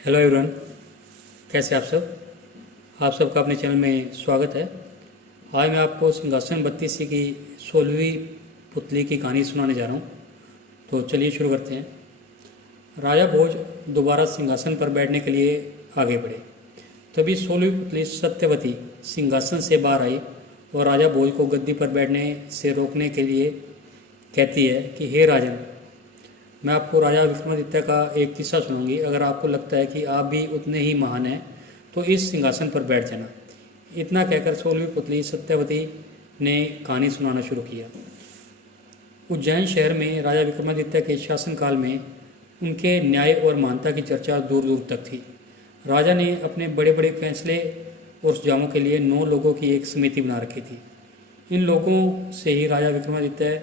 Hello everyone, कैसे आप सब। आप सबका अपने चैनल में स्वागत है। आज मैं आपको सिंहासन बत्तीसी की 16वीं पुतली की कहानी सुनाने जा रहा हूँ। तो चलिए शुरू करते हैं। राजा भोज दोबारा सिंहासन पर बैठने के लिए आगे बढ़े। तभी 16वीं पुतली सत्यवती सिंहासन से बाहर आई और राजा भोज को गद्दी पर बैठने से रोकने के लिए कहती है कि हे राजन, मैं आपको राजा विक्रमादित्य का एक किस्सा सुनाऊंगी। अगर आपको लगता है कि आप भी उतने ही महान हैं तो इस सिंहासन पर बैठ जाना। इतना कहकर 16वीं पुतली सत्यवती ने कहानी सुनाना शुरू किया। उज्जैन शहर में राजा विक्रमादित्य के शासनकाल में उनके न्याय और महानता की चर्चा दूर दूर तक थी। राजा ने अपने बड़े बड़े फैसले और सुझावों के लिए 9 लोगों की एक समिति बना रखी थी। इन लोगों से ही राजा विक्रमादित्य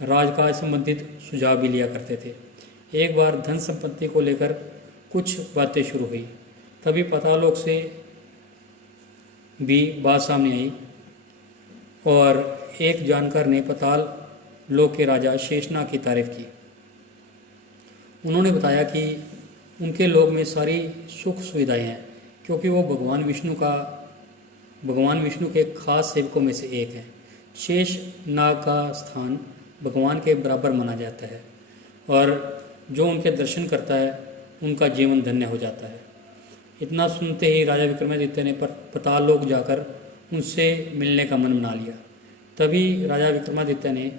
राजकाज संबंधित सुझाव भी लिया करते थे। एक बार धन संपत्ति को लेकर कुछ बातें शुरू हुई। तभी पातालोक से भी बात सामने आई और एक जानकार ने पाताल लोक के राजा शेषनाग की तारीफ की। उन्होंने बताया कि उनके लोक में सारी सुख सुविधाएं हैं क्योंकि वो भगवान विष्णु के खास सेवकों में से एक हैं। शेष नाग का स्थान भगवान के बराबर माना जाता है और जो उनके दर्शन करता है उनका जीवन धन्य हो जाता है। इतना सुनते ही राजा विक्रमादित्य ने पाताल लोक जाकर उनसे मिलने का मन बना लिया। तभी राजा विक्रमादित्य ने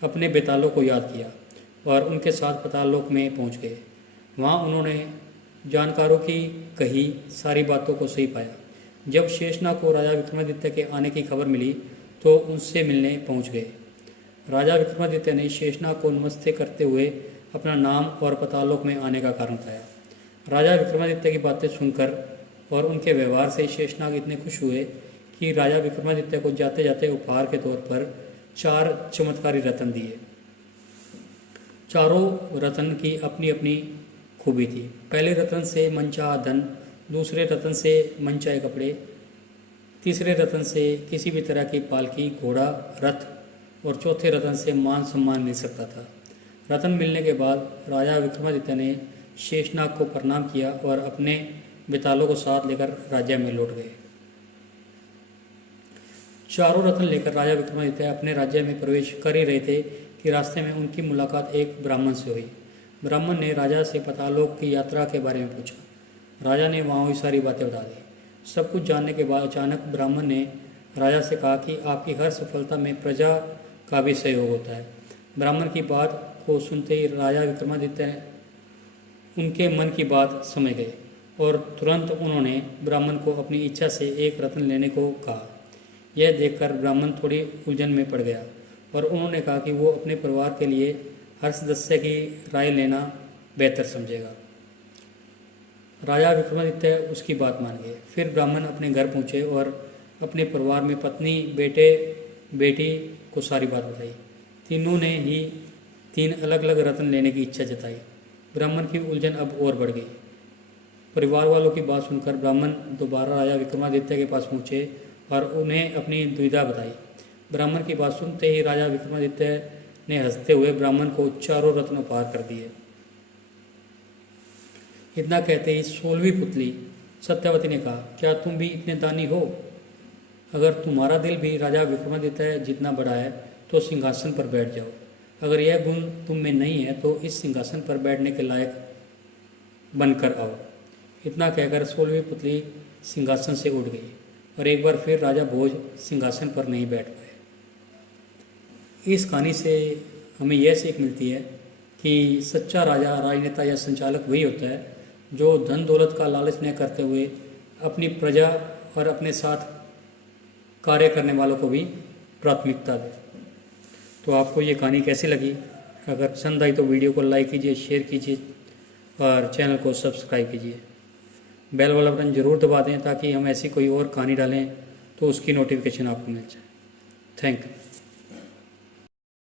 अपने बेतालों को याद किया और उनके साथ पाताल लोक में पहुंच गए। वहां उन्होंने जानकारों की कही सारी बातों को सही पाया। जब शेषनाग को राजा विक्रमादित्य के आने की खबर मिली तो उनसे मिलने पहुंच गए। राजा विक्रमादित्य ने शेषनाग को नमस्ते करते हुए अपना नाम और पातालोक में आने का कारण बताया। राजा विक्रमादित्य की बातें सुनकर और उनके व्यवहार से शेषनाग इतने खुश हुए कि राजा विक्रमादित्य को जाते जाते उपहार के तौर पर 4 चमत्कारी रत्न दिए। चारों रत्न की अपनी अपनी खूबी थी। पहले रत्न से मनचाहा धन, दूसरे रत्न से मनचाहे कपड़े, तीसरे रत्न से किसी भी तरह की पालकी, घोड़ा, रथ और चौथे रत्न से मान सम्मान मिल सकता था। रत्न मिलने के बाद राजा विक्रमादित्य ने शेषनाग को प्रणाम किया और अपने बेतालों को साथ लेकर राज्य में लौट गए। चारों रत्न लेकर राजा विक्रमादित्य अपने राज्य में प्रवेश कर ही रहे थे कि रास्ते में उनकी मुलाकात एक ब्राह्मण से हुई। ब्राह्मण ने राजा से पातालोक की यात्रा के बारे में पूछा। राजा ने वहाँ हुई सारी बातें बता दी। सब कुछ जानने के बाद अचानक ब्राह्मण ने राजा से कहा कि आपकी हर सफलता में प्रजा का भी सहयोग होता है। ब्राह्मण की बात को सुनते ही राजा विक्रमादित्य उनके मन की बात समझ गए और तुरंत उन्होंने ब्राह्मण को अपनी इच्छा से एक रत्न लेने को कहा। यह देखकर ब्राह्मण थोड़ी उलझन में पड़ गया और उन्होंने कहा कि वो अपने परिवार के लिए हर सदस्य की राय लेना बेहतर समझेगा। राजा विक्रमादित्य उसकी बात मान गए। फिर ब्राह्मण अपने घर पहुँचे और अपने परिवार में पत्नी, बेटे, बेटी को सारी बात बताई। तीनों ने ही 3 अलग अलग रत्न लेने की इच्छा जताई। ब्राह्मण की उलझन अब और बढ़ गई। परिवार वालों की बात सुनकर ब्राह्मण दोबारा राजा विक्रमादित्य के पास पहुँचे और उन्हें अपनी दुविधा बताई। ब्राह्मण की बात सुनते ही राजा विक्रमादित्य ने हंसते हुए ब्राह्मण को 4 रत्न उपहार कर दिए। इतना कहते ही 16वीं पुतली सत्यवती ने कहा, क्या तुम भी इतने दानी हो? अगर तुम्हारा दिल भी राजा विक्रमादित्य जितना बड़ा है तो सिंहासन पर बैठ जाओ। अगर यह गुण तुम में नहीं है तो इस सिंहासन पर बैठने के लायक बनकर आओ। इतना कहकर 16वीं पुतली सिंहासन से उठ गई और एक बार फिर राजा भोज सिंहासन पर नहीं बैठ पाए। इस कहानी से हमें यह सीख मिलती है कि सच्चा राजा, राजनेता या संचालक वही होता है जो धन दौलत का लालच न करते हुए अपनी प्रजा और अपने साथ कार्य करने वालों को भी प्राथमिकता दे। तो आपको ये कहानी कैसी लगी? अगर पसंद आई तो वीडियो को लाइक कीजिए, शेयर कीजिए और चैनल को सब्सक्राइब कीजिए। बेल वाला बटन ज़रूर दबा दें ताकि हम ऐसी कोई और कहानी डालें तो उसकी नोटिफिकेशन आपको मिल जाए। Thank you.